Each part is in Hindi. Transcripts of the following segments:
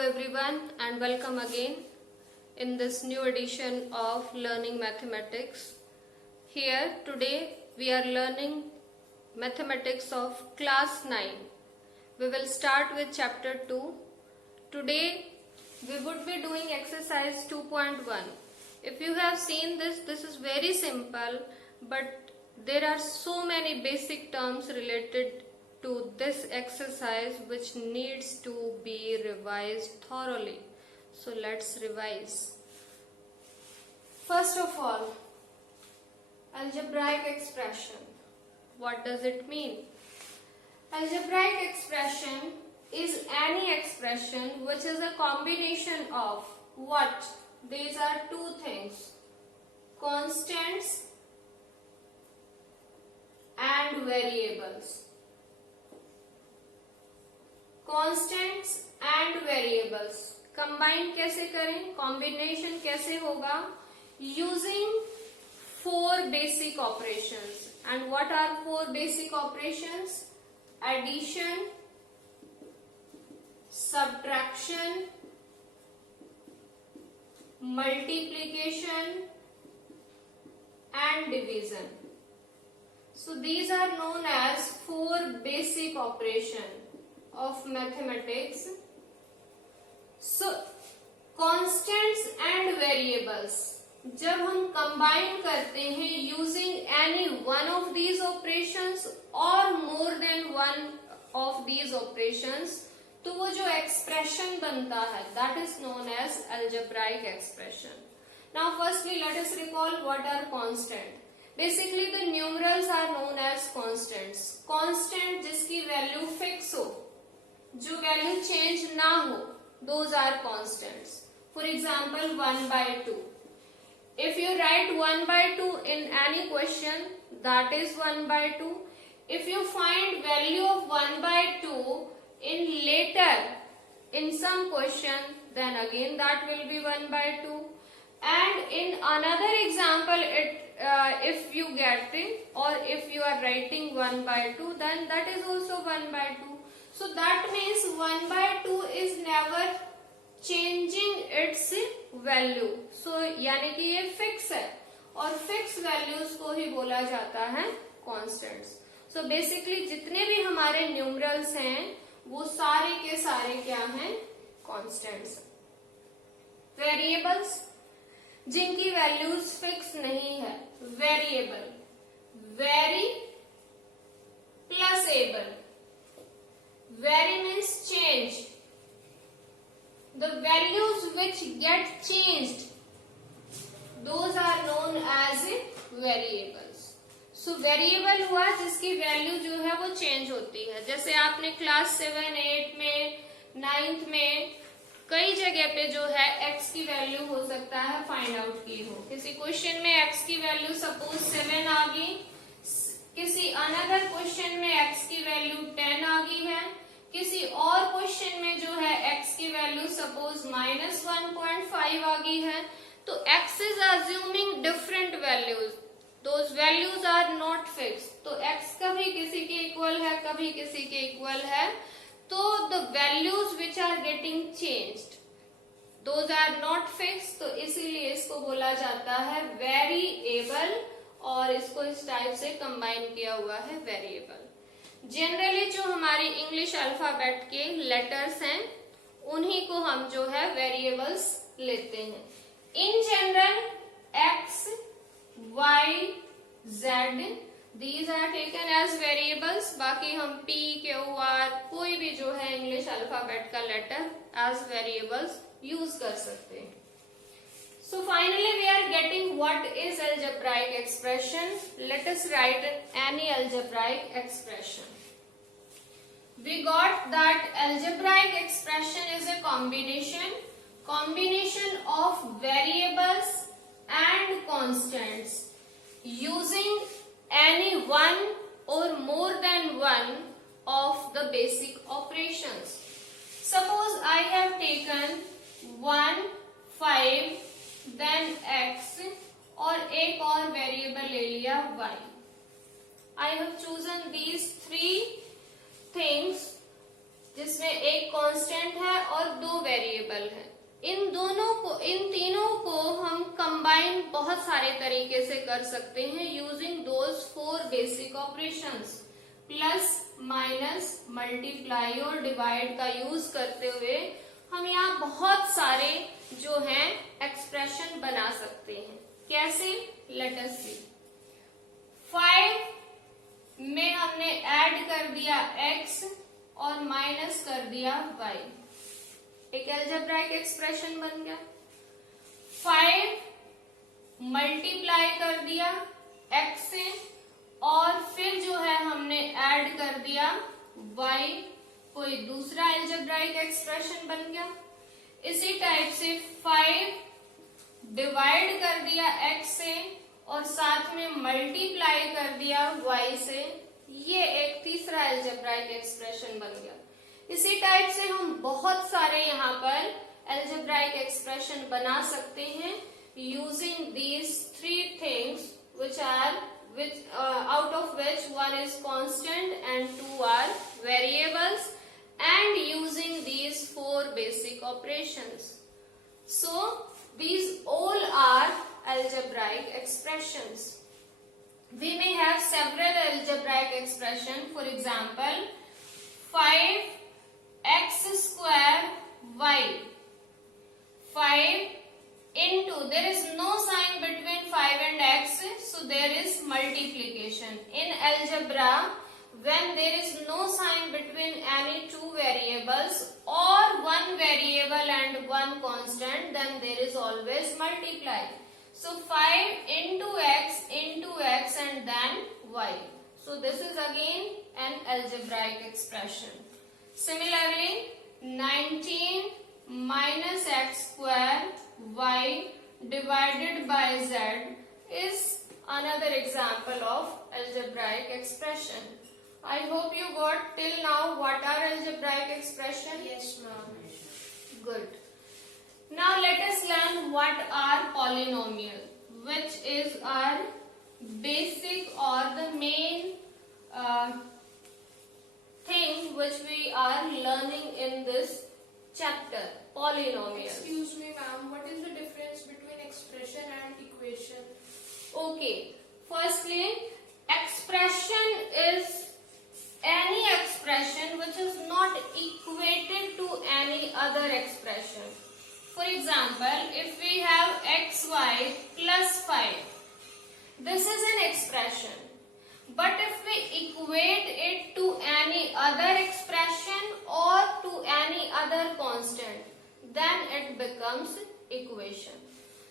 everyone and welcome again in this new edition of Learning Mathematics. Here today we are learning mathematics of class 9. We will start with chapter 2. Today we would be doing exercise 2.1. If you have seen this is very simple, but there are so many basic terms related to this exercise which needs to be revised thoroughly. So let's revise. First of all, algebraic expression. What does it mean? Algebraic expression is any expression which is a combination of what? These are two things: constants and variables. Constants and variables combine कैसे करें? Combination कैसे होगा? Using four basic operations. And what are four basic operations? Addition, subtraction, multiplication and division. So these are known as four basic operations of mathematics. So constants and variables जब हम combine करते हैं using any one of these operations or more than one of these operations, तो वो जो expression बनता है that is known as algebraic expression. Now firstly let us recall what are constant. Basically the numerals are known as constants. Constant जिसकी value fix हो, जो वैल्यू चेंज ना हो, those are constants. For example, 1/2. If you write 1/2 in any question, that is 1/2. If you find value of 1/2 in later in some question, then again that will be 1/2. And in another example, if you get it, or if you are writing 1/2, then that is also 1/2. So that means 1/2 is never changing its value. So यानी कि ये fix है और fix values को ही बोला जाता है constants. So basically जितने भी हमारे numerals हैं वो सारे के सारे क्या हैं? Constants. Variables जिनकी values fix नहीं है. Variable, vary plus able. Vary means change. The values which get changed, those are known as variables. So variable हुआ जिसकी value जो है वो change होती है. जैसे आपने class 7, 8 में, 9th में कई जगह पे जो है x की value हो सकता है find out की हो. किसी question में x की value suppose 7 आ गई, किसी another question में x की value 10 आ गई है, किसी और क्वेश्चन में जो है x की वैल्यू सपोज -1.5 आ गई है, तो x is assuming different values, those values are not fix. तो x कभी किसी के इक्वल है, कभी किसी के इक्वल है, तो the values which are getting changed those are not fix. तो इसीलिए इसको बोला जाता है वेरिएबल और इसको इस टाइप से कंबाइन किया हुआ है वेरिएबल. जनरली जो हमारी इंग्लिश अल्फाबेट के लेटर्स हैं उन्हीं को हम जो है वेरिएबल्स लेते हैं. In general x, y, z these are taken as variables. बाकी हम p, q, r कोई भी जो है इंग्लिश अल्फाबेट का लेटर as variables यूज कर सकते हैं. So finally we are getting what is algebraic expression. Let us write any algebraic expression. We got that algebraic expression is a combination of variables and constants using any one or more than one of the basic operations. Suppose I have taken 1, 5 then x और एक और वेरिएबल ले लिया y. I have chosen these three things जिसमें एक कांस्टेंट है और दो वेरिएबल वेरिएबल है। इन तीनों को हम कंबाइन बहुत सारे तरीके से कर सकते हैं using those 4 basic operations, plus, minus, multiply और डिवाइड का यूज करते हुए हम यहाँ बहुत सारे जो हैं एक्सप्रेशन बना सकते हैं। कैसे? लेट अस सी। 5 में हमने ऐड कर दिया x और माइनस कर दिया y, एक अलजेब्राइक एक्सप्रेशन बन गया। 5 मल्टीप्लाई कर दिया x से और फिर जो है हमने ऐड कर दिया y, कोई दूसरा अलजेब्राइक एक्सप्रेशन बन गया। इसी टाइप से 5 डिवाइड कर दिया x से और साथ में मल्टीप्लाई कर दिया y से, ये एक तीसरा अलजेब्राइक एक्सप्रेशन बन गया। इसी टाइप से हम बहुत सारे यहाँ पर अलजेब्राइक एक्सप्रेशन बना सकते हैं using these 3 things out of which one is constant and 2 are variables, and using these 4 basic operations. So these all are algebraic expressions. We may have several algebraic expressions. For example, 5x square y. 5 into, there is no sign between 5 and x, so there is multiplication. In algebra, when there is no sign between any two variables or one variable and one constant, then there is always multiply. So 5 into x and then y. So this is again an algebraic expression. Similarly, 19 minus x square y divided by z is another example of algebraic expression. I hope you got till now what are algebraic expression? Yes, ma'am. Good. Now let us learn what are polynomial, which is our basic or the main thing which we are learning in this chapter, polynomials. Excuse me, ma'am. What is the difference between expression and equation? Okay. Firstly, expression is any expression which is not equated to any other expression. For example, if we have xy plus 5, this is an expression. But if we equate it to any other expression or to any other constant, then it becomes equation.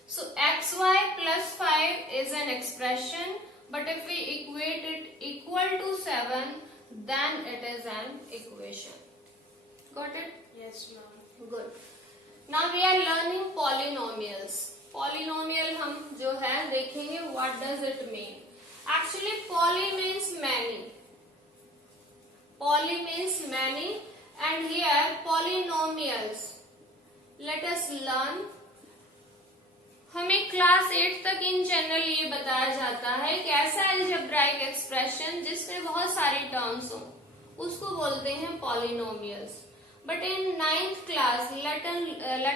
So xy plus 5 is an expression, but if we equate it equal to 7, then it is an equation. Got it? Yes, ma'am. Good. Now we are learning polynomials. Polynomial हम जो है देखेंगे what does it mean. Actually poly means many. Poly means many and here polynomials. Let us learn. हमें क्लास 8 तक इन जनरल ये बताया जाता है कि ऐसा अलजेब्राइक एक्सप्रेशन जिसमें बहुत सारी टर्म्स हो उसको बोलते हैं polynomials. But in 9th class, let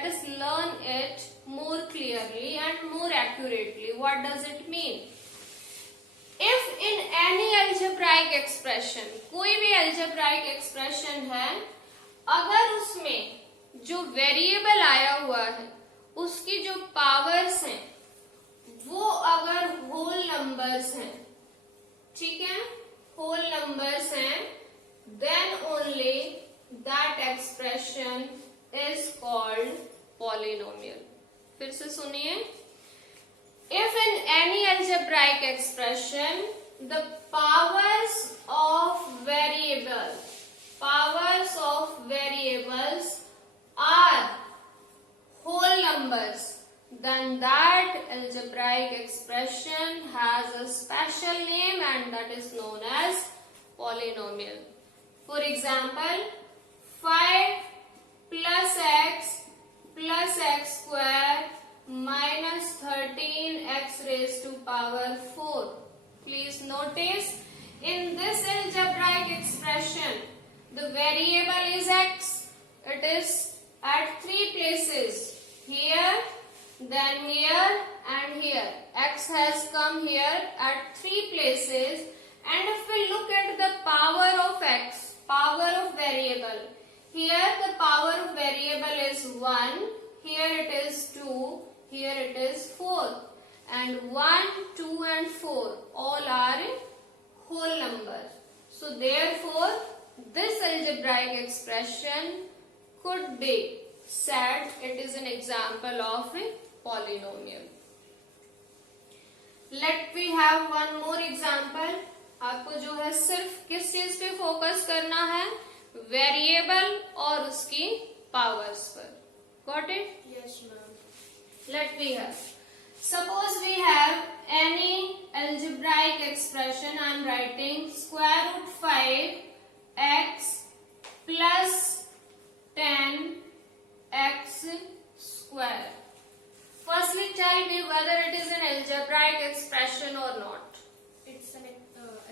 us learn it more clearly and more accurately. What does it mean? If in any algebraic expression, कोई भी algebraic expression है, अगर उसमें जो वेरिएबल आया हुआ है, उसकी जो पावर्स हैं, वो अगर होल नंबर्स हैं, ठीक है, होल नंबर्स हैं, then only that expression is called polynomial. फिर से सुनिए. If in any algebraic expression the powers of variables are whole numbers, then that algebraic expression has a special name and that is known as polynomial. For example, 5 plus x square minus 13x raised to power 4. Please notice, in this algebraic expression, the variable is x. It is at three places, here, then here and here. X has come here at three places, and if we look at the power of x, power of variable, here the power of variable is 1, here it is 2, here it is 4, and 1, 2 and 4 all are whole numbers. So therefore this algebraic expression could be said it is an example of a polynomial. Let we have one more example. आपको जो है सिर्फ किस चीज पे फोकस करना है, वेरिएबल और उसकी पावर्स पर. Got it? Yes, ma'am. Let we have. Suppose we have any algebraic expression. I am writing square root 5 x plus 10 x square. Firstly, tell me whether it is an algebraic expression or not. It's an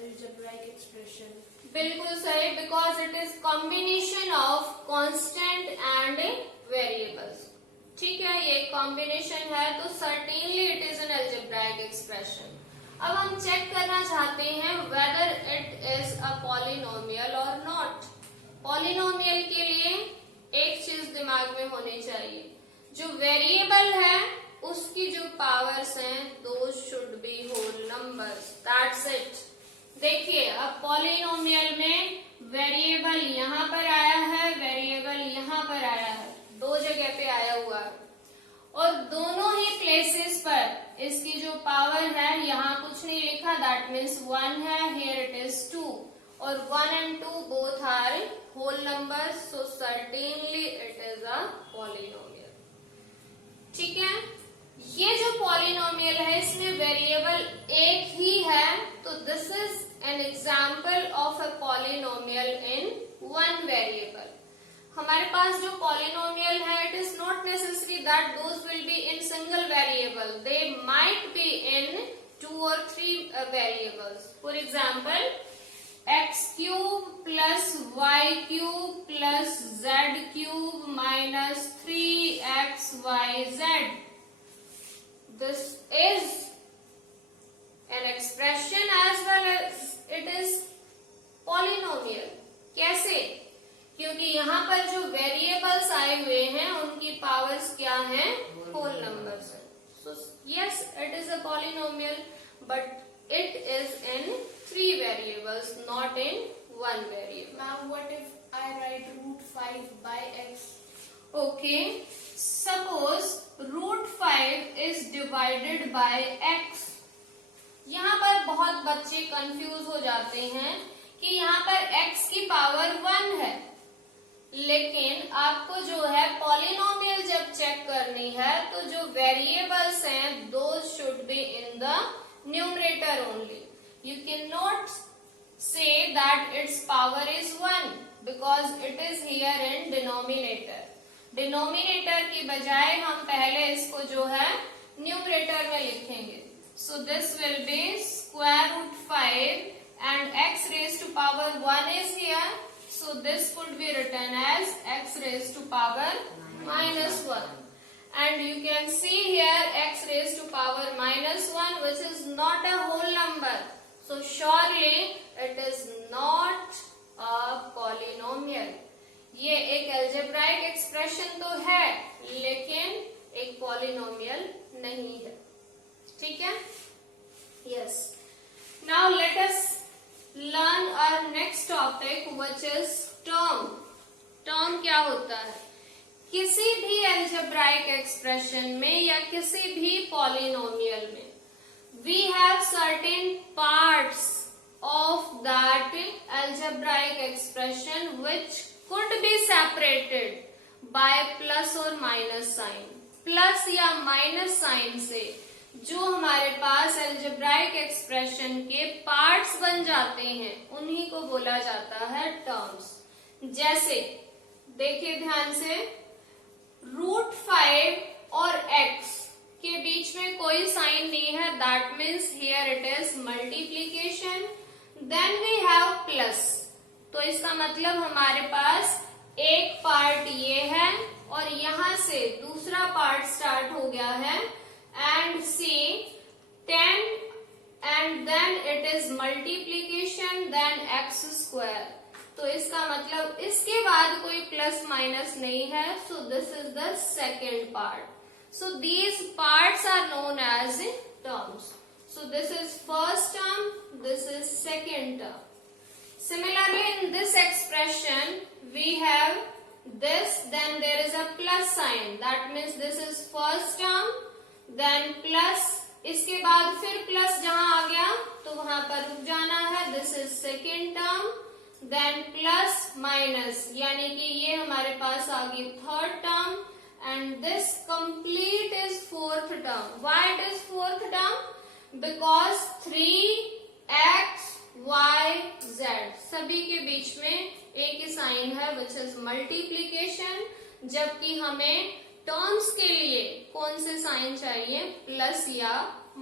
algebraic expression. बिल्कुल सही, because it is combination of constant and variables. ठीक है, ये कॉम्बिनेशन है तो certainly it is an algebraic expression. अब हम चेक करना चाहते हैं whether it is a polynomial or not. Polynomial के लिए एक चीज दिमाग में होनी चाहिए, जो वेरिएबल है उसकी जो पावर्स हैं those should be whole numbers. That's it. देखिए अब पॉलिनोमियल में वेरिएबल यहाँ पर आया है, वेरिएबल यहाँ पर आया है, दो जगह पे आया हुआ है, और दोनों ही प्लेसेस पर इसकी जो पावर है, यहाँ कुछ नहीं लिखा, दैट मीन्स 1 है, here it is 2, और 1 and 2 both are whole numbers, so certainly it is a polynomial. ठीक है, ये जो पॉलिनोमियल है इसमें वेरिएबल एक ही है, तो this is an example of a polynomial in one variable. हमारे पास जो पॉलिनोमियल है, it is not necessary that those will be in single variable, they might be in 2 or 3 variables. For example x cube plus y cube plus z cube minus 3xyz. This is an expression as well as it is polynomial. कैसे? क्योंकि यहाँ पर जो वेरिएबल्स आए हुए हैं उनकी पावर्स क्या हैं? होल नंबर्स हैं. So yes, it is a polynomial, but it is in 3 variables, not in 1 variable. Ma'am, what if I write root 5 by x? Okay, suppose root 5 is divided by x. यहाँ पर बहुत बच्चे कंफ्यूज हो जाते हैं कि यहाँ पर x की पावर 1 है, लेकिन आपको जो है पॉलिनोमियल जब चेक करनी है तो जो वेरिएबल्स हैं those should be in the numerator only. You cannot say that its power is 1 because it is here in denominator. Denominator की बजाय हम पहले इसको जो है न्यूमरेटर में लिखेंगे. So this will be square root 5 and x raised to power 1 is here. So this could be written as x raised to power minus 1. And you can see here x raised to power minus 1, which is not a whole number. So surely it is not a polynomial. ये एक algebraic expression तो है, लेकिन एक polynomial नहीं है. ठीक है? Yes. Now let us learn our next topic, which is term. Term क्या होता है? किसी भी algebraic expression में या किसी भी polynomial में we have certain parts of that algebraic expression which could be separated by plus or minus sign. Plus या माइनस साइन से जो हमारे पास algebraic expression के पार्ट्स बन जाते हैं उन्हीं को बोला जाता है टर्म्स. जैसे देखिए ध्यान से, रूट 5 और x के बीच में कोई साइन नहीं है, that means here it is multiplication. Then we have plus, तो इसका मतलब हमारे पास एक पार्ट ये है और से दूसरा पार्ट स्टार्ट हो गया है and C 10 and then it is multiplication then x square. तो इसका मतलब इसके बाद कोई प्लस माइनस नहीं है, so this is the second part. So these parts are known as terms. So this is first term, this is second term. Similarly, in this expression, we have this, then there is a plus sign. That means this is first term, then plus, इसके बाद फिर plus जहां आ गया तो वहां पर रुक जाना है. This is second term, then plus minus, यानी कि ये हमारे पास आ गई third term, and this complete is fourth term. Why it is fourth term? Because 3x y z सभी के बीच में एक ही साइन है which is multiplication, जबकि हमें टर्म्स के लिए कौन से साइन चाहिए, प्लस या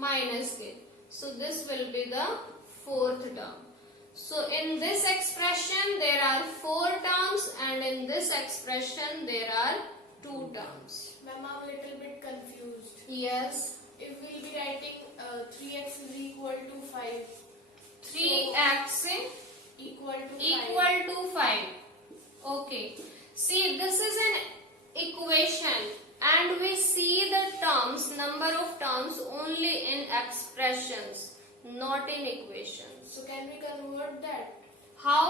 माइनस के. So this will be the fourth term. So in this expression there are 4 terms and in this expression there are 2 terms. Ma'am, I'm a little bit confused. Yes. If we'll be writing 3x is equal to 5. 3x Equal to 5. Okay. See, this is an equation and we see the terms, number of terms only in expressions, not in equations. So can we convert that? How?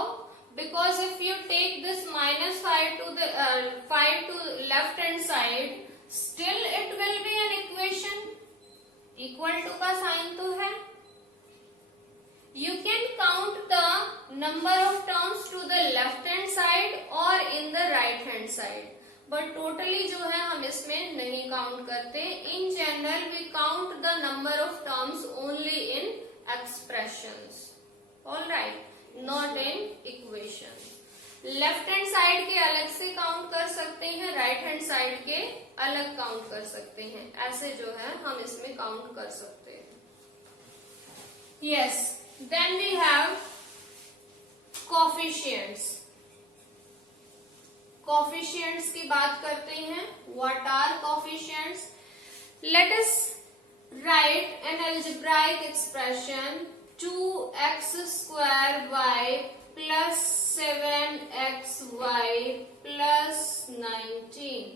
Because if you take this minus 5 to the 5 to left hand side, still it will be an equation. Equal to का साइन तो है. You can count the number of terms to the left hand side और in the right hand side, but totally जो है हम इसमें नहीं काउंट करते. In general we count the number of terms only in expressions. Alright, not in equation. Left hand side के अलग से काउंट कर सकते हैं, राइट हैंड साइड के अलग काउंट कर सकते हैं. ऐसे जो है हम इसमें काउंट कर सकते हैं. Yes, then we have coefficients. Coefficients की बात करते हैं. What are coefficients? Let us write an algebraic expression 2x square y plus 7xy plus 19.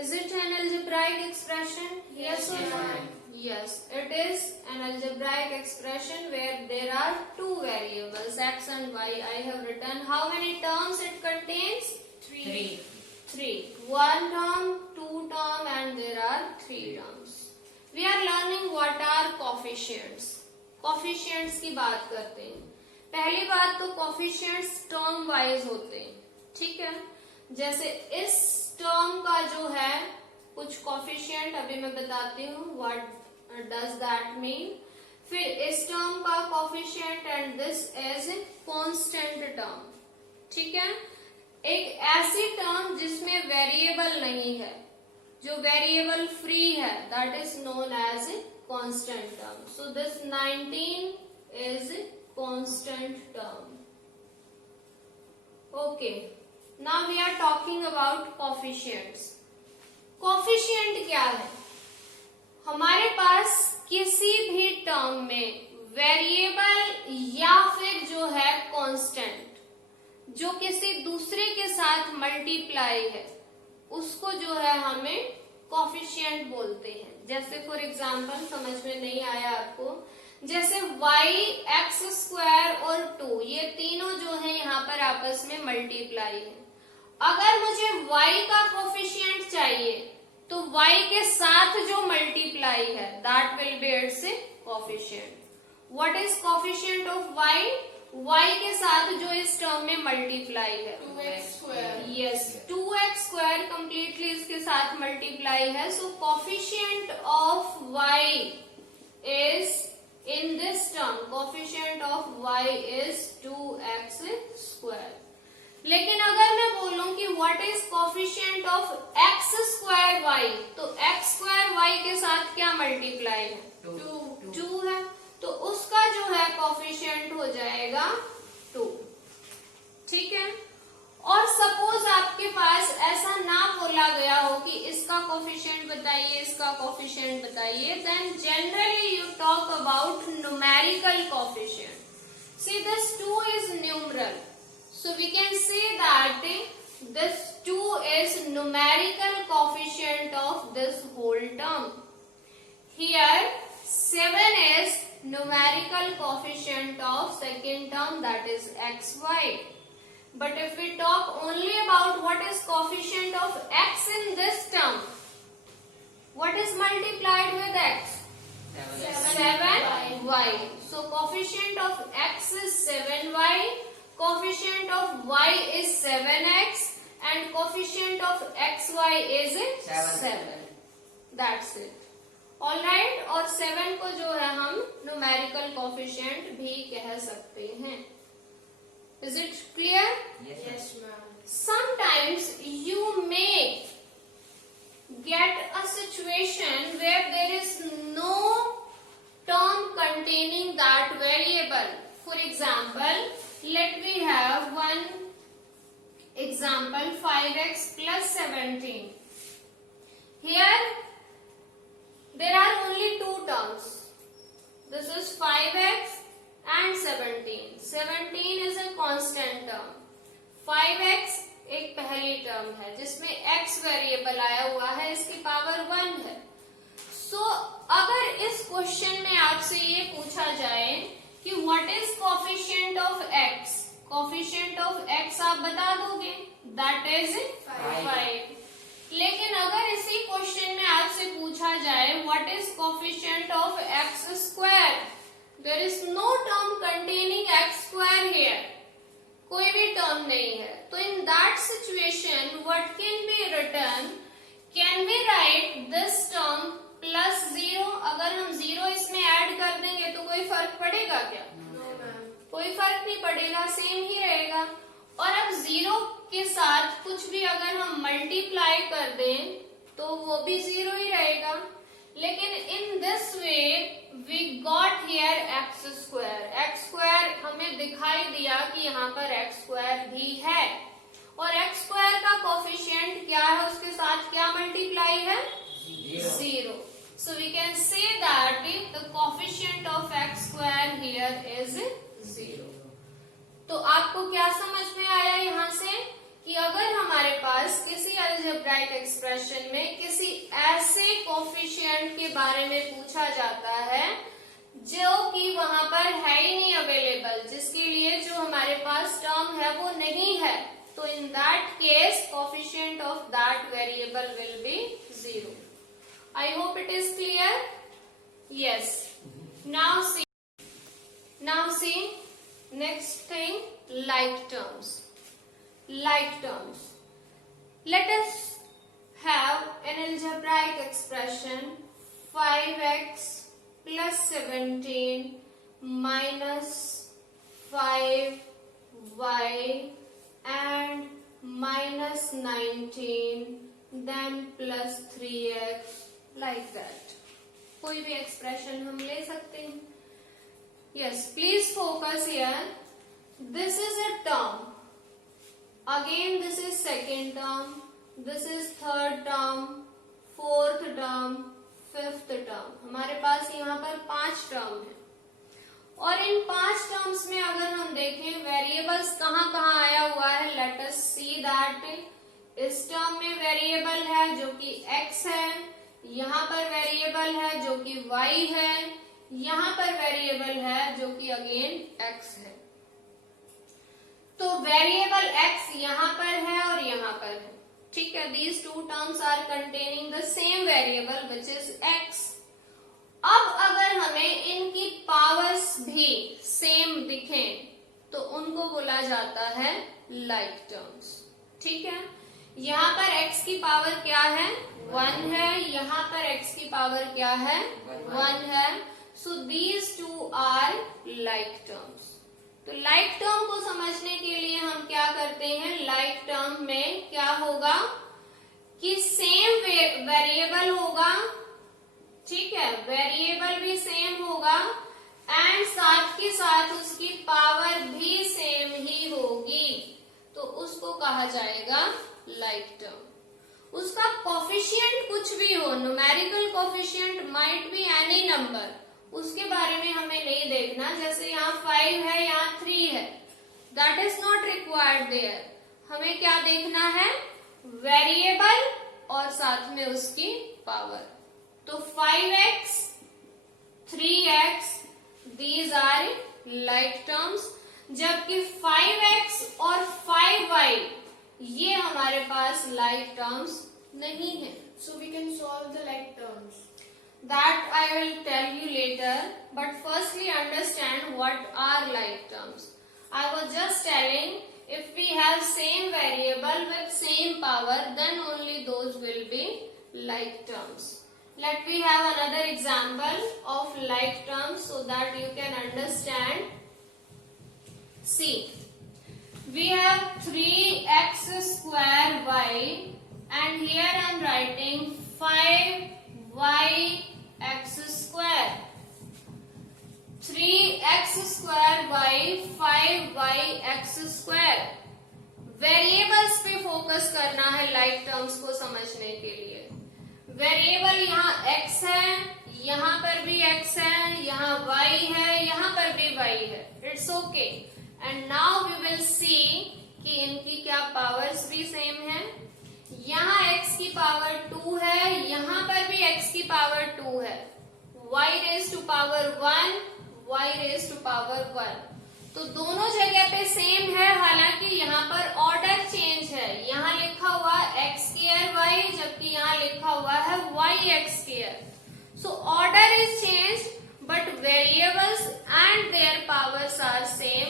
Is it an algebraic expression? Yes or no? Yes, it is an algebraic expression where there are 2 variables, x and y. I have written how many terms it contains? 3. 1 term, 2 term, and there are 3 terms. We are learning what are coefficients. Coefficients की बात करते हैं. पहली बात तो coefficients टर्म वाइज होते हैं, ठीक है. जैसे इस टर्म का जो है कुछ कोफिशिएंट अभी मैं बताती हूँ, व्हाट डज दैट मीन. फिर इस टर्म का coefficient and this is constant term, ठीक है. एक ऐसी टर्म जिसमें वेरिएबल नहीं है, जो वेरिएबल फ्री है, that is known as constant term. So this 19 is constant term. Okay, now we are talking about coefficients. Coefficient क्या है? हमारे पास किसी भी टर्म में वेरिएबल या फिर जो है कांस्टेंट जो किसी दूसरे के साथ मल्टीप्लाई है, उसको जो है हमें कोफिशिएंट बोलते हैं. जैसे फॉर एग्जाम्पल, समझ में नहीं आया आपको, जैसे y x स्क्वायर और 2 ये तीनों जो है यहाँ पर आपस में मल्टीप्लाई है. अगर मुझे y का कोफिशिएंट चाहिए तो y के साथ जो मल्टीप्लाई है that will B it's coefficient. What is coefficient of y? y के साथ जो इस टर्म में मल्टीप्लाई है 2x square. Yes, 2x square completely इसके साथ मल्टीप्लाई है. So coefficient of y is in this term, coefficient of y is 2x square. लेकिन अगर मैं बोलूं कि what is coefficient of x square y, तो x स्क्वायर y के साथ क्या मल्टीप्लाई है? 2 है, तो उसका जो है कोफिशिएंट हो जाएगा 2, ठीक है. और सपोज आपके पास ऐसा इसका कोफिशिएंट बताइए, इसका कोफिशिएंट बताइए, then generally you talk about numerical coefficient. See, this 2 is numeral, so we can say that this 2 is numerical coefficient of this whole term. Here 7 is numerical coefficient of second term, that is xy. But if we talk only about what is coefficient of x in this term, what is multiplied with x? 7y. So coefficient of x is 7y, coefficient of y is 7x, and coefficient of xy is 7. That's it. Alright, और 7 को जो है हम numerical coefficient भी कह सकते हैं. Is it clear? Yes, ma'am. Sometimes you may get a situation where there is no term containing that variable. For example, let me have one example, 5x plus 17. Here there are only two terms. This is 5x and 17. 17 is a constant term. 5x एक पहली टर्म है जिसमें x वेरिएबल आया हुआ है, इसकी पावर 1 है. सो अगर इस क्वेश्चन में आपसे ये पूछा जाए कि what is coefficient of x, coefficient of x आप बता दोगे, दैट इज 5. लेकिन अगर इसी क्वेश्चन में आपसे पूछा जाए what is coefficient of x square, there is no term containing x square here, कोई भी टर्म नहीं है. तो in that situation what can be written, can we write this term plus 0. अगर हम 0 इसमें ऐड कर देंगे तो कोई फर्क पड़ेगा क्या? No, ma'am. कोई फर्क नहीं पड़ेगा, सेम ही रहेगा. और अब 0 के साथ कुछ भी अगर हम मल्टीप्लाई कर दें तो वो भी 0 ही रहेगा. लेकिन in this way we got here x square. X square हमें दिखाई दिया कि यहाँ पर एक्स स्क्वायर भी है, और एक्स स्क्वायर का कोफिशिएंट क्या है, उसके साथ क्या मल्टीप्लाई है? 0. So we can say that the coefficient of x square here is 0. तो आपको क्या समझ में आया यहाँ से कि अगर हमारे पास किसी अलजेब्राइक एक्सप्रेशन में किसी ऐसे कोफिशिएंट के बारे में पूछा जाता है जो कि वहां पर है ही नहीं अवेलेबल, जिसके लिए जो हमारे पास टर्म है वो नहीं है, तो in that case coefficient of that variable will be 0. I hope it is clear. Yes. Now see next thing, like terms. Like terms. Let us have an algebraic expression 5x plus 17 minus 5y and minus 19 then plus 3x, like that. कोई भी एक्सप्रेशन हम ले सकते हैं. Yes, please focus here. This is a term. Again, this is second term. This is third term, fourth term, fifth term. हमारे पास यहाँ पर 5 टर्म है, और इन 5 टर्म्स में अगर हम देखें वेरिएबल्स कहाँ कहाँ आया हुआ है, लेट अस सी दैट. इस टर्म में वेरिएबल है जो कि x है, यहाँ पर वेरिएबल है जो कि y है, यहाँ पर वेरिएबल है जो कि अगेन x है. तो वेरिएबल x यहाँ पर है और यहाँ पर है, ठीक है. These two terms are containing the same variable which is x. अब अगर हमें इनकी पावर्स भी सेम दिखें तो उनको बोला जाता है लाइक टर्म्स, ठीक है. यहाँ पर x की पावर क्या है? 1 है. यहाँ पर x की पावर क्या है? 1 है. So these two are like terms. तो लाइक टर्म को समझने के लिए हम क्या करते हैं, लाइक टर्म में क्या होगा कि सेम वेरिएबल होगा, ठीक है, वेरिएबल भी सेम होगा एंड साथ के साथ उसकी पावर भी सेम ही होगी, तो उसको कहा जाएगा लाइक टर्म. उसका कोफिशिएंट कुछ भी हो, numerical coefficient might be any number, उसके बारे में हमें नहीं देखना। जैसे यहाँ 5 है, यहाँ 3 है, that is not required there. हमें क्या देखना है? वेरिएबल और साथ में उसकी पावर। तो 5x 3x these are like terms, जबकि 5x और 5y ये हमारे पास लाइक टर्म्स नहीं है। So we can solve the like terms. That I will tell you later, but firstly understand what are like terms. I was just telling, if we have same variable with same power, then only those will be like terms. Let me have another example of like terms so that you can understand. See, we have 3x square y, and here I am writing 5yx square. 3x square y 5yx square. Variables पे फोकस करना है लाइक टर्म्स को समझने के लिए। वेरिएबल यहाँ x है, यहाँ पर भी x है, यहाँ y है, यहाँ पर भी y है। It's okay. And now we will see कि इनकी क्या पावर्स भी सेम है। यहाँ x की पावर 2 है, यहाँ पर भी x की पावर 2 है। y raise to power 1, y raise to power 1, तो दोनों जगह पे सेम है, हालांकि यहाँ पर ऑर्डर चेंज है। यहाँ लिखा हुआ x स्क्वायर y, जबकि यहाँ लिखा हुआ है yx square. So order is change but variables and their powers are same,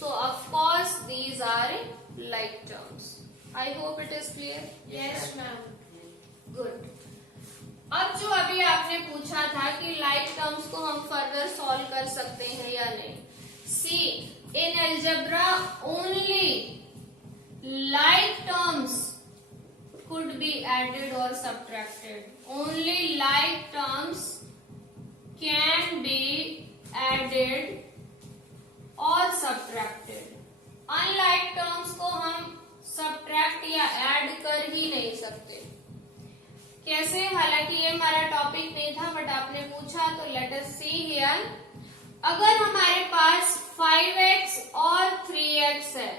so of course these are like terms. I hope it is clear. Yes, ma'am. Good. अब जो अभी आपने पूछा था कि like terms को हम further solve कर सकते हैं या नहीं। See, in algebra only like terms could be added or subtracted. Only like terms can be added और सब्ट्रैक्टेड। अनलाइक टर्म्स को हम सब्ट्रैक्ट या ऐड कर ही नहीं सकते। कैसे? हालांकि ये हमारा टॉपिक नहीं था, बट आपने पूछा तो लेट अस सी हियर। अगर हमारे पास 5x और 3x है,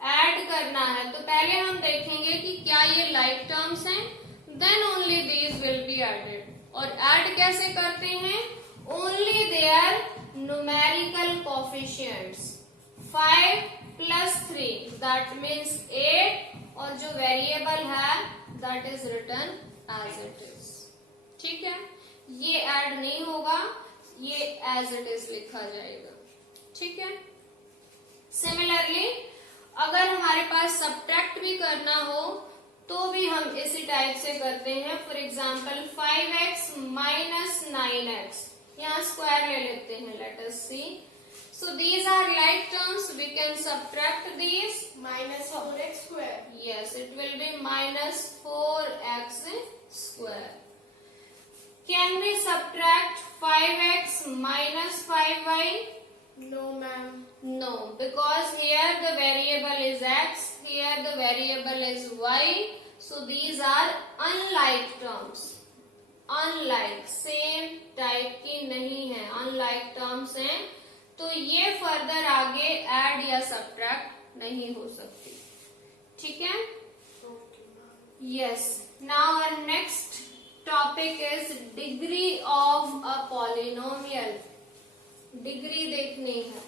ऐड करना है, तो पहले हम देखेंगे कि क्या ये लाइक टर्म्स हैं, then only these will be added. और ऐड कैसे करते हैं? Only their numerical coefficients 5 plus 3 that means 8, और जो वेरिएबल है that is written as it is। ठीक है, ये ऐड नहीं होगा, ये as it is लिखा जाएगा। ठीक है। सिमिलरली अगर हमारे पास सब्ट्रैक्ट भी करना हो तो भी हम इसी टाइप से करते हैं। For example 5x minus 9x, यहाँ स्क्वायर ले लेते हैं। Let us see. So these are like terms, we can subtract these. Minus 4x square. Yes, it will be minus 4x square. Can we subtract 5x minus 5y? No, ma'am. No, because here the variable is x, here the variable is y, so these are unlike terms. Unlike, same type की नहीं है, अनलाइक टर्म्स हैं, तो ये फर्दर आगे ऐड या सब्ट्रैक्ट नहीं हो सकती। ठीक है। Okay, ma'am. Yes, now our next topic is degree of a polynomial. Degree देखनी है।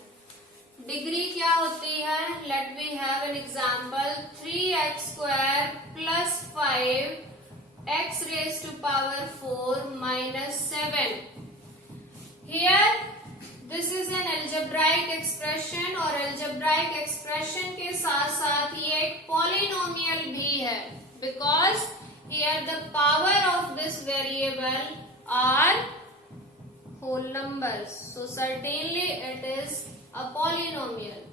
डिग्री क्या होती है? Let me have an example. 3x square plus 5x raised to power 4 minus 7. Here this is an algebraic expression, और algebraic expression के साथ साथ ये एक polynomial भी है, because here the power of this variable are whole numbers, so certainly it is a polynomial.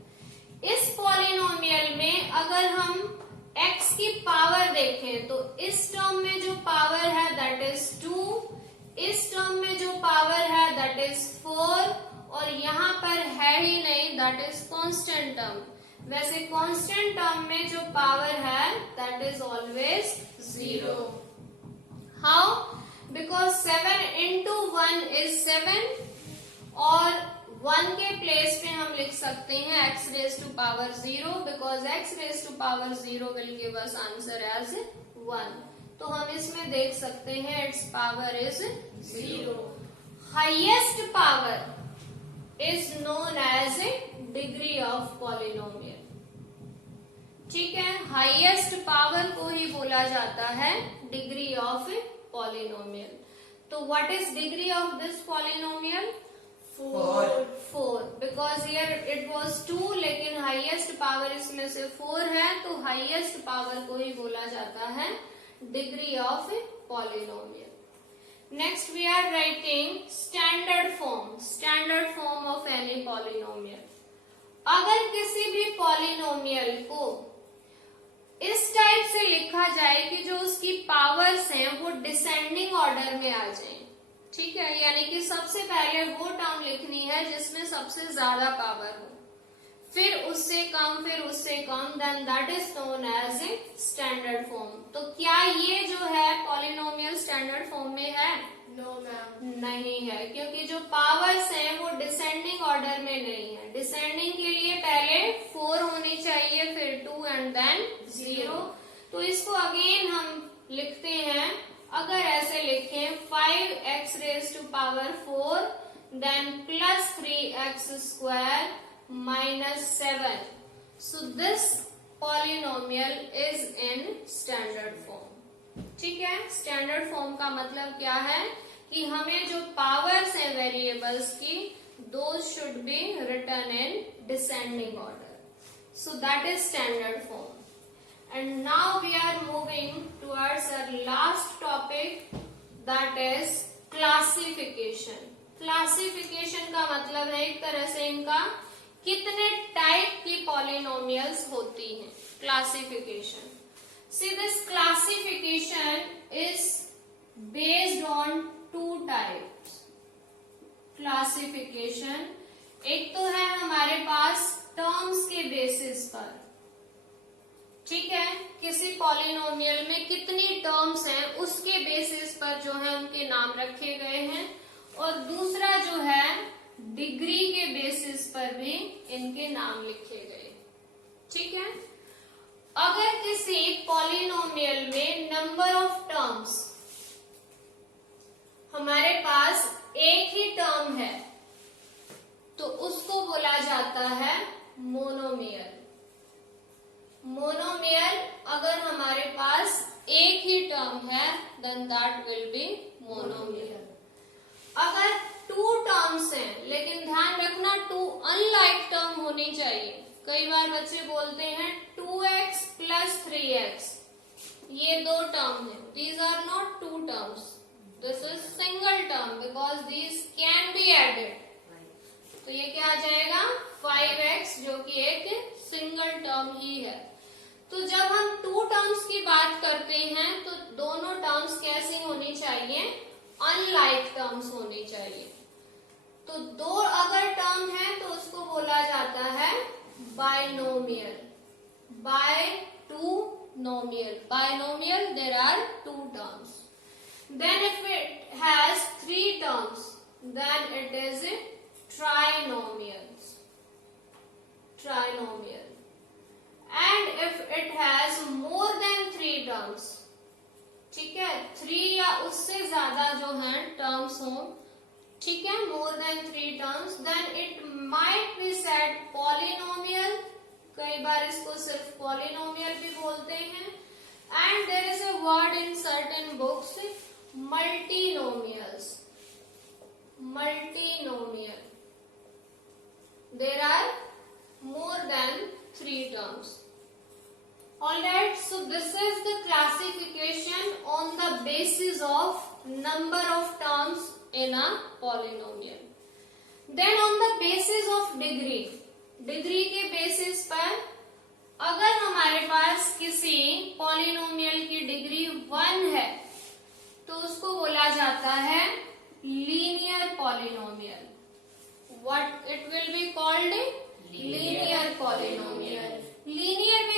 इस polynomial में अगर हम x की पावर देखें तो इस टर्म में जो पावर है दैट इज 2, इस टर्म में जो पावर है दैट इज 4, और यहाँ पर है ही नहीं, दैट इज कांस्टेंट टर्म। वैसे कांस्टेंट टर्म में जो पावर है that is always 0. How? Because 7 into 1 is 7 और 1 के प्लेस पे हम लिख सकते हैं x raised to power 0 because x raised to power 0 will give us answer as 1. तो हम इसमें देख सकते हैं its power is 0. Highest power is known as a degree of polynomial. ठीक है, हाईएस्ट पावर को ही बोला जाता है डिग्री ऑफ पॉलिनोमियल. तो what is degree of this polynomial? 4. Because here it was 2 लेकिन हाईएस्ट पावर इसमें से 4 है तो हाईएस्ट पावर को ही बोला जाता है degree of polynomial. Next we are writing standard form of any polynomial. अगर किसी भी पॉलिनोमियल को इस टाइप से लिखा जाए कि जो उसकी पावर्स हैं वो डिसेंडिंग ऑर्डर में आ जाएं, ठीक है, यानी कि सबसे पहले वो टर्म लिखनी है जिसमें सबसे ज्यादा पावर हो, फिर उससे कम, then that is known as a standard form. तो क्या ये जो है पॉलिनोमियल स्टैंडर्ड फॉर्म में है? No ma'am. नहीं है, क्योंकि जो पावर्स हैं वो डिसेंडिंग ऑर्डर में नहीं है. डिसेंडिंग के लिए पहले 4 होनी चाहिए, फिर 2 एंड देन 0. तो इसको अगेन हम लिखते हैं, अगर ऐसे लिखें 5x raised to power 4 then plus 3x square minus 7. So this polynomial is in standard form. ठीक है, स्टैंडर्ड फॉर्म का मतलब क्या है कि हमें जो पावर्स हैं वेरिएबल्स की those should be written in descending order. So that is standard form. And now we are moving towards our last topic, that is classification. Classification का मतलब है एक तरह से इनका कितने टाइप की पॉलिनोमियल्स होती हैं. Classification. See, this classification is based on 2 types. Classification एक तो है हमारे पास टर्म्स के बेसिस पर, ठीक है, किसी पॉलिनोमियल में कितनी टर्म्स हैं उसके बेसिस पर जो है उनके नाम रखे गए हैं, और दूसरा जो है डिग्री के बेसिस पर भी इनके नाम लिखे गए. ठीक है, अगर किसी पॉलिनोमियल में नंबर ऑफ टर्म्स हमारे पास एक ही टर्म है तो उसको बोला जाता है मोनोमियल. मोनोमियल अगर हमारे पास एक ही टर्म है then that will be monomial. अगर 2 टर्म्स हैं, लेकिन ध्यान रखना 2 अनलाइक टर्म होनी चाहिए. कई बार बच्चे बोलते हैं 2x plus 3x, ये 2 टर्म है. These are not 2 terms. This is single term because these can be added. तो ये क्या आ जाएगा 5x, जो कि एक सिंगल टर्म ही है. तो जब हम 2 टर्म्स की बात करते हैं तो दोनों टर्म्स कैसी होनी चाहिए? अनलाइक टर्म्स होनी चाहिए. तो 2 अगर टर्म है तो उसको बोला जाता है binomial. Binomial, there are 2 terms. Then if it has 3 terms, then it is a trinomial. And if it has more than 3 terms, ठीक है, 3 या उससे ज्यादा जो है टर्म्स हो, ठीक है, more than 3 terms, then it might be said polynomial. कई बार इसको सिर्फ पॉलिनोमियल भी बोलते हैं. And there is a word in certain books multinomials. There are more than 3 terms. Alright, so this is the classification on the basis of number of terms in a polynomial. Then on the basis of degree के बेसिस पर अगर हमारे पास किसी पॉलिनोमियल की डिग्री 1 है तो उसको बोला जाता है linear polynomial. What it will be called? Linear polynomial. Linear में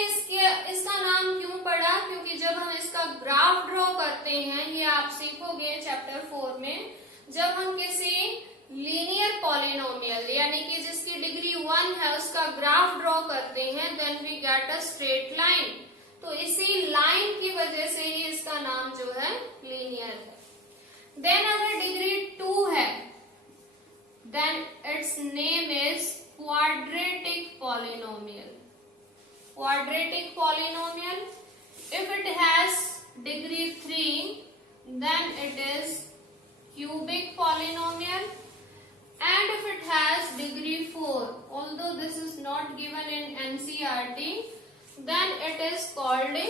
इसका नाम क्यों पड़ा? क्योंकि जब हम इसका ग्राफ ड्रॉ करते हैं, ये आप सीखोगे चैप्टर 4 में, जब हम किसी लीनियर पॉलिनोमियल यानी कि जिसकी डिग्री 1 है उसका ग्राफ ड्रॉ करते हैं, then we get a straight line. तो इसी लाइन की वजह से ही इसका नाम जो है लीनियर है। देन अगर डिग्री 2 है, then its name is quadratic polynomial. Quadratic polynomial, if it has degree 3, then it is cubic polynomial, and if it has degree 4, although this is not given in NCERT, then it is called a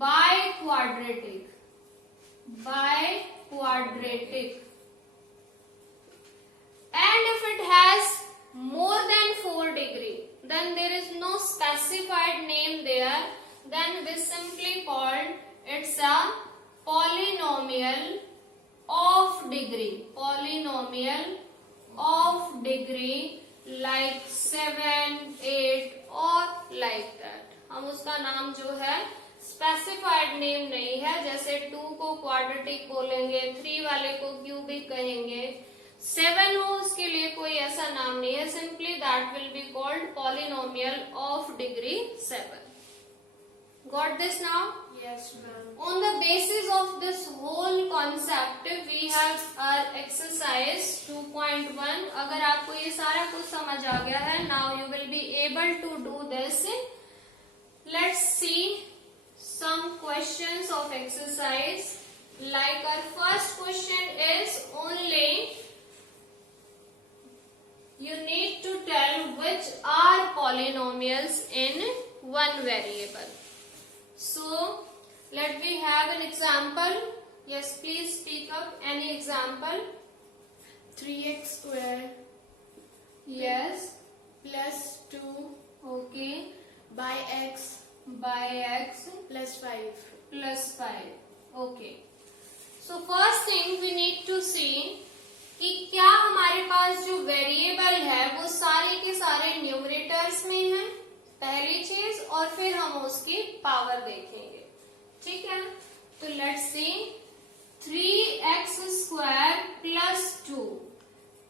biquadratic. Biquadratic. And if it has more than 4 degree, then there is no specified name there, then we simply called it's a polynomial of degree. Polynomial of degree like 7, 8 or like that. हम उसका नाम जो है स्पेसिफाइड नेम नहीं है, जैसे 2 को क्वाड्रेटिक बोलेंगे, 3 वाले को क्यूबिक कहेंगे, 7 हो उसके लिए कोई ऐसा नाम नहीं है, simply that will be called polynomial of degree 7. Got this now? Yes, ma'am. On the basis of this whole concept, we have our exercise 2.1. अगर आपको ये सारा कुछ समझ आ गया है, now you will be able to do this. Let's see some questions of exercise. Like our first question is only you need to tell which are polynomials in one variable. So let me have an example. Yes, please speak up. Any example? 3x square Yes. plus 2 Okay. by x By x plus 5. plus 5. Okay. So first thing we need to see कि क्या हमारे पास जो वेरिएबल है वो सारे के सारे न्यूमरेटर्स में है, पहली चीज, और फिर हम उसकी पावर देखेंगे। ठीक है, तो let's see 3x square plus 2.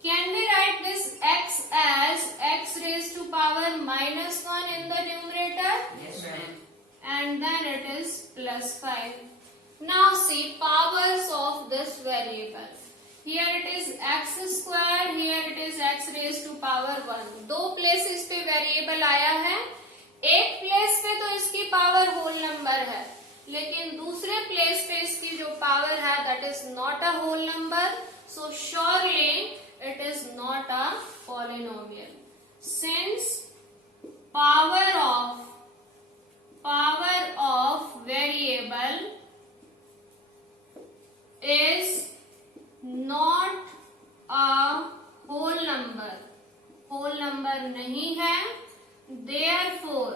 Can we write this x as x raised to power minus 1 in the numerator? Yes, ma'am. And then it is plus 5. Now see powers of this variable. Here it is x square, here it is x raised to power 1. दो प्लेसेस पे वेरिएबल आया है, एक प्लेस पे तो इसकी पावर होल नंबर है, लेकिन दूसरे प्लेस पे इसकी जो पावर है that is not a whole number, so surely it is not a polynomial. Since power of variable is not a whole number नहीं है, therefore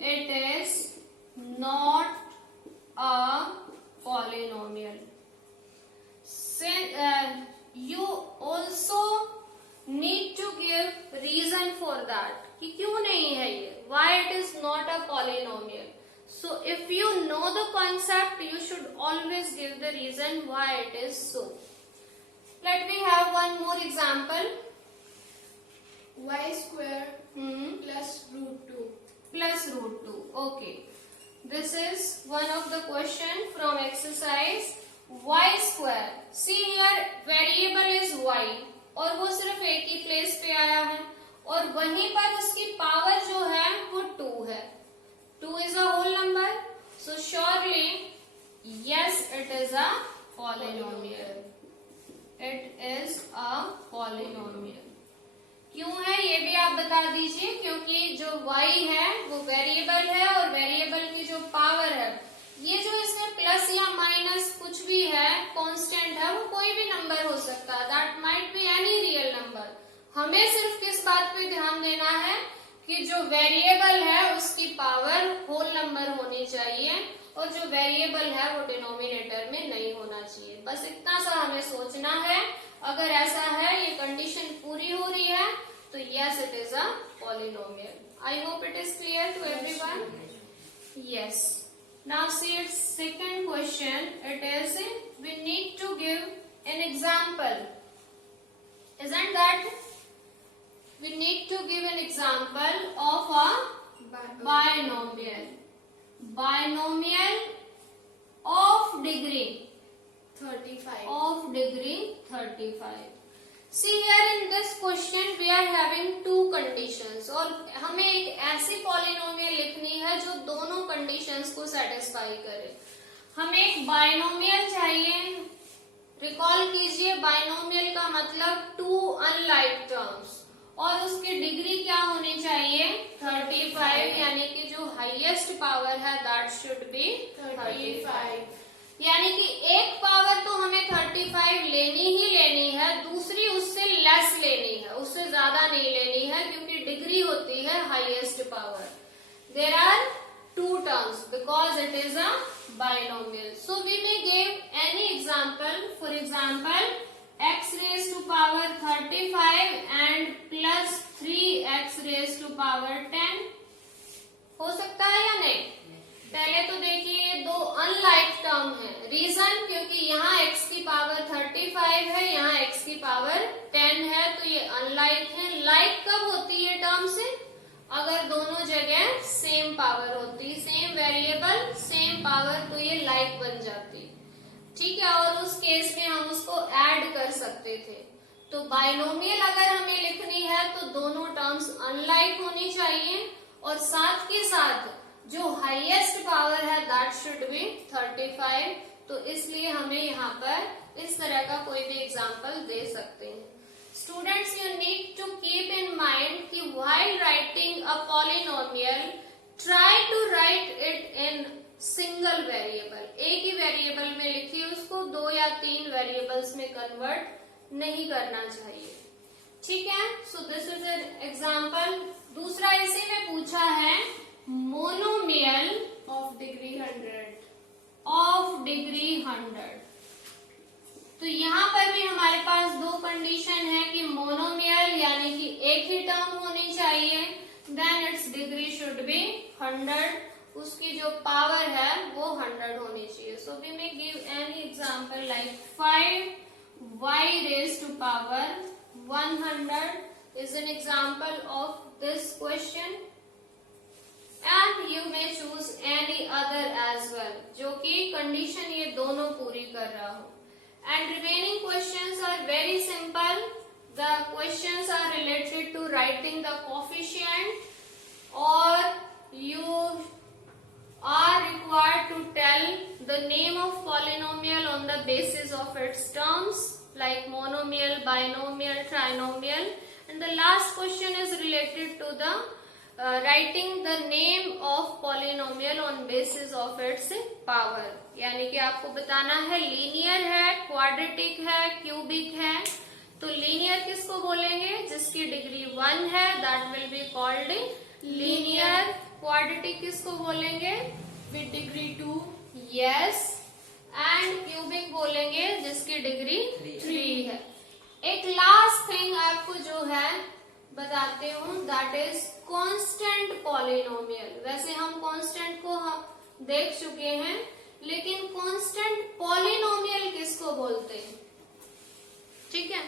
it is not a polynomial. You also need to give reason for that कि क्यों नहीं है ये, why it is not a polynomial. So if you know the concept, you should always give the reason why it is so. Let me have one more example. Y square plus root 2. Plus root 2. Okay. This is one of the question from exercise y square. See here variable is y और वो सिर्फ एक ही प्लेस पे आया है और वहीं पर उसकी पावर जो है वो 2 है. 2 is a whole number, so surely yes it is a polynomial. It is a polynomial. क्यों है ये भी आप बता दीजिए, क्योंकि जो y है वो वेरिएबल है और वेरिएबल की जो पावर है, ये जो इसमें प्लस या माइनस कुछ भी है, कांस्टेंट है, वो कोई भी नंबर हो सकता है, that might be any real number. हमें सिर्फ किस बात पे ध्यान देना है कि जो वेरिएबल है उसकी पावर होल नंबर होनी चाहिए और जो वेरिएबल है वो डिनोमिनेटर में नहीं होना चाहिए. बस इतना सा हमें सोचना है. अगर ऐसा है, ये कंडीशन पूरी हो रही है, तो yes, it is a polynomial. I hope it is clear to everyone. Yes. Now see its second question. It is we need to give an example. Isn't that? We need to give an example of a binomial. Binomial of degree 35. of degree 35. See here in this question we are having two conditions और हमें एक ऐसी पॉलिनोमियल लिखनी है जो दोनों कंडीशंस को सेटिस्फाई करे. हमें एक बाइनोमियल चाहिए. रिकॉल कीजिए, बाइनोमियल का मतलब टू अनलाइक टर्म्स और उसकी डिग्री क्या होनी चाहिए 35, यानी कि जो हाईएस्ट पावर है दैट शुड बी 35. यानी कि एक पावर तो हमें 35 लेनी ही लेनी है, दूसरी उससे लेस लेनी है, उससे ज्यादा नहीं लेनी है, क्योंकि डिग्री होती है highest power. There are two terms because it is a binomial. So we may give any example. For example x raised to power 35 and plus 3x raised to power 10 हो सकता है या नहीं? पहले तो देखिए ये दो अनलाइक टर्म है. रीजन क्योंकि यहाँ x की पावर 35 है, यहाँ x की पावर 10 है, तो ये अनलाइक है. लाइक कब होती है टर्म से? अगर दोनों जगह सेम पावर होती, सेम वेरिएबल सेम पावर, तो ये लाइक बन जाती. ठीक है, और उस केस में हम उसको ऐड कर सकते थे. तो बाइनोमियल अगर हमें लिखनी है तो दोनों टर्म्स अनलाइक होनी चाहिए और साथ के साथ जो हाईएस्ट पावर है दैट शुड बी 35. तो इसलिए हमें यहाँ पर इस तरह का कोई भी एग्जांपल दे सकते हैं. Students, you need to keep in mind कि while writing a polynomial try to write it in single variable. एक ही वेरिएबल में लिखिए उसको, 2 या 3 वेरिएबल्स में कन्वर्ट नहीं करना चाहिए. ठीक है. So this is an example. दूसरा इसी में पूछा है monomial of degree 100. Of degree 100. तो यहाँ पर भी हमारे पास दो कंडीशन है कि मोनोमियल यानी कि एक ही टर्म होनी चाहिए, then its degree should be 100. उसकी जो पावर है वो 100 होनी चाहिए. So we may give any example like 5y raised to power 100 is an example of this question, and you may choose any other as well जो कि कंडीशन ये दोनों पूरी कर रहा हो. And remaining questions are very simple. The questions are related to writing the coefficient, or you are required to tell the name of polynomial on the basis of its terms like monomial, binomial, trinomial. And the last question is related to the writing the name of polynomial on basis of its power. यानी कि आपको बताना है लीनियर है, क्वाड्रेटिक है, क्यूबिक है. तो लीनियर किसको बोलेंगे? जिसकी डिग्री 1 है, that will be called linear. Quadratic किसको बोलेंगे? With degree 2. Yes. And cubic बोलेंगे जिसकी डिग्री 3 है. एक लास्ट थिंग आपको जो है बताते हूँ, दैट इज कांस्टेंट पॉलिनोमियल. वैसे हम कांस्टेंट को देख चुके हैं, लेकिन कांस्टेंट पॉलिनोमियल किसको बोलते हैं? ठीक है.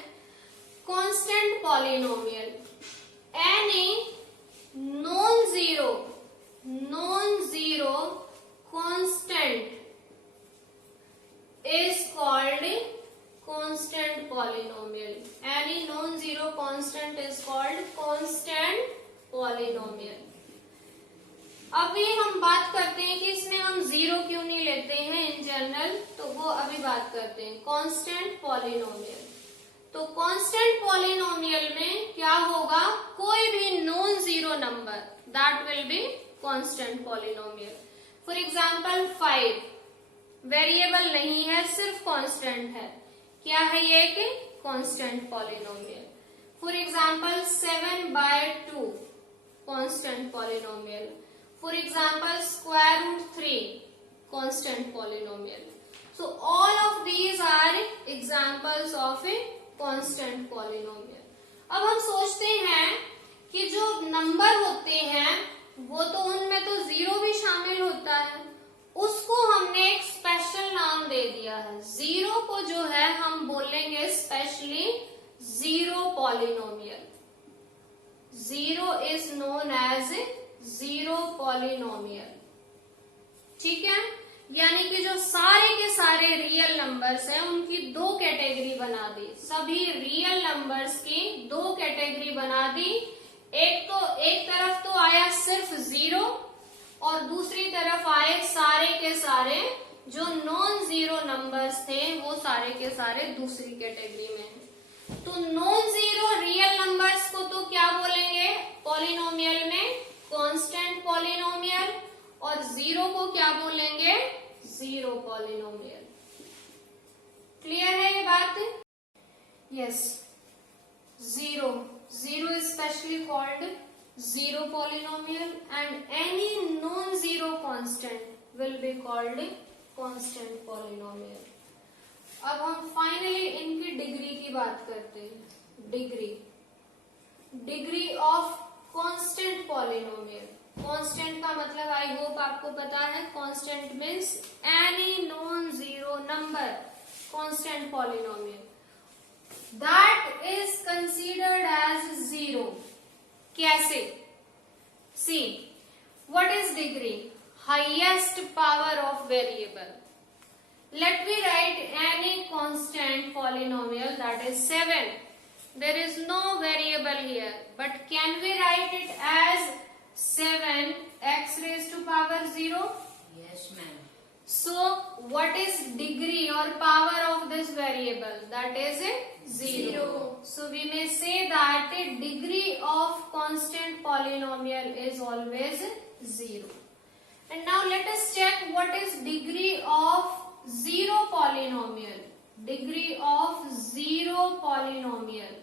Constant polynomial any non zero constant is called constant polynomial. Any non-zero constant is called constant polynomial. अभी हम बात करते हैं कि इसमें हम जीरो क्यों नहीं लेते हैं इन जनरल, तो वो अभी बात करते हैं. Constant polynomial. तो कांस्टेंट पॉलिनोमियल में क्या होगा? कोई भी non zero number that will be constant polynomial. For example 5 variable नहीं है, सिर्फ कांस्टेंट है. क्या है ये? कि constant polynomial. For example 7/2 constant polynomial. For example square root 3 constant polynomial. So all of these are examples of a constant polynomial. अब हम सोचते हैं कि जो नंबर होते हैं वो तो उनमें तो जीरो भी शामिल होता है, उसको हमने एक स्पेशल नाम दे दिया है। जीरो को जो है हम बोलेंगे specially zero polynomial. Zero is known as zero polynomial. ठीक है, यानी कि जो सारे के सारे रियल नंबर्स हैं उनकी दो कैटेगरी बना दी, सभी रियल नंबर्स की दो कैटेगरी बना दी। एक तरफ तो आया सिर्फ जीरो और दूसरी तरफ आए सारे के सारे जो नॉन जीरो नंबर्स थे, वो सारे के सारे दूसरी कैटेगरी में हैं। तो नॉन जीरो रियल नंबर्स को तो क्या बोलेंगे पॉलिनोमियल में? Constant polynomial. और जीरो को क्या बोलेंगे? Zero polynomial. क्लियर है ये बात? Yes, zero is specially called zero polynomial and any non-zero constant will be called constant polynomial. अब हम फाइनली इनकी डिग्री की बात करते हैं। Degree of constant polynomial. Constant का मतलब आई होप आपको पता है, constant means any non zero number, constant polynomial that is considered as zero. कैसे? See, what is degree? Highest power of variable. Let me write any constant polynomial, that is 7. There is no variable here, but can we write it as 7x raised to power 0? Yes, ma'am. So, what is degree or power of this variable? That is zero. So, we may say that degree of constant polynomial is always 0. And now let us check what is degree of zero polynomial. Degree of zero polynomial.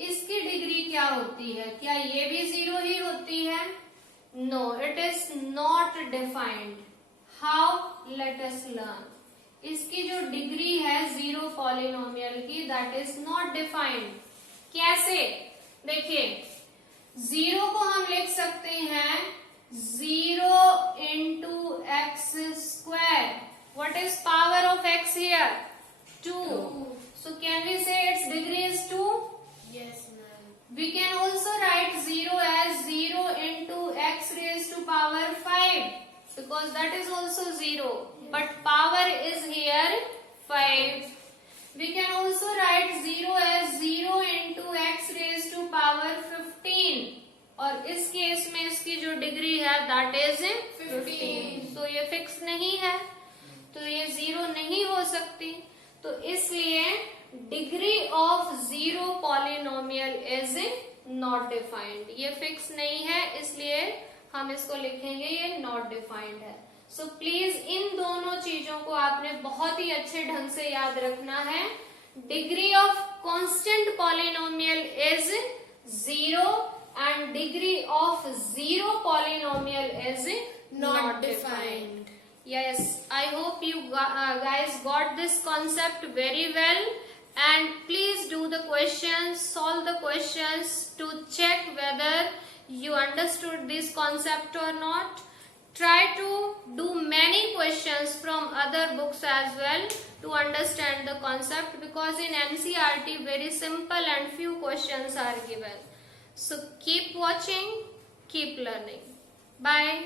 इसकी डिग्री क्या होती है? क्या ये भी जीरो ही होती है? No, it is not defined. How? Let us learn. इसकी जो डिग्री है जीरो पॉलिनोमियल की, that is not defined. कैसे? देखिए, जीरो को हम लिख सकते हैं 0 into x square. What is power of x here? 2. So can we say its degree is 2? Yes, ma'am. We can also write 0 as 0 into x raised to power 5 because that is also 0. But power is here 5. We can also write 0 as 0 into x raised to power 15. और इस केस में इसकी जो डिग्री है that is 15. तो ये फिक्स नहीं है, तो ये 0 नहीं हो सकती। तो इसलिए degree of zero polynomial is not defined. ये फिक्स नहीं है, इसलिए हम इसको लिखेंगे ये नॉट डिफाइंड है। सो प्लीज इन दोनों चीजों को आपने बहुत ही अच्छे ढंग से याद रखना है। Degree of constant polynomial is 0 and degree of zero polynomial is not defined. Yes, I hope you guys got this concept very well, and please do the questions, solve the questions to check whether you understood this concept or not. Try to do many questions from other books as well to understand the concept, because in NCERT very simple and few questions are given. So keep watching, keep learning. Bye.